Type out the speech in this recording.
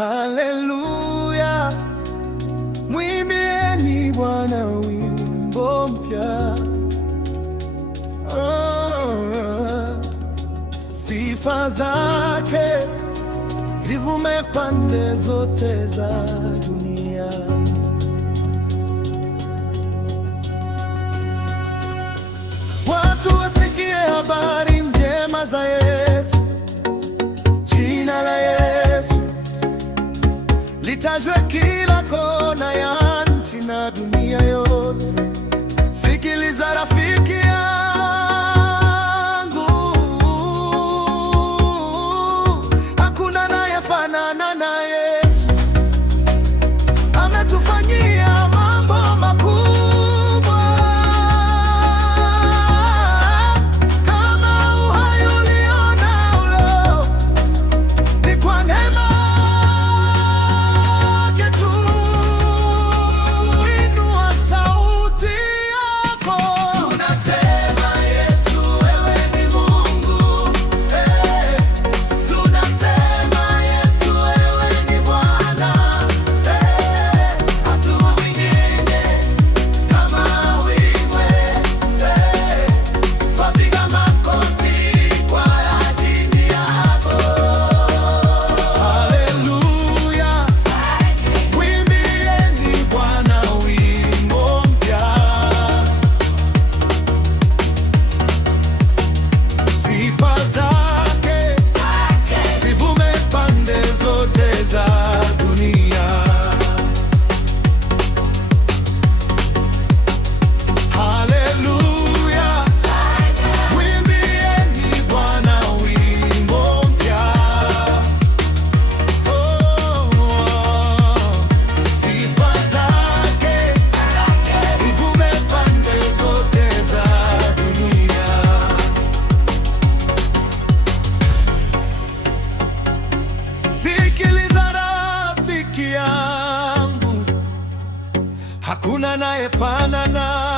Haleluya, mwimbieni Bwana wimbo mpya. Sifa zake zivume pande zote za dunia. Watu wasikie habari njema za Yesu. Jina la Yesu litajwe kila kona ya nchi na dunia yote. Sikiliza rafiki yangu, hakuna anayefanana na Yesu. Ametufanyia mambo makubwa, kama uhai ulionao leo ni kwa neema yake tu. Inua sauti yako, tunasema Yesu wewe ni Mungu. Tunasema Yesu wewe ni Bwana. Hatuna mwingine kama wewe. Twapiga makofi kwa ajili yako. Haleluya, mwimbieni Bwana wimbo mpya. Sifa zake zivume pande zote za dunia. Haleluya, mwimbieni Bwana wimbo mpya. Sifa zake zivume pande zote za dunia. Sikiliza rafiki yangu, hakuna anayefanana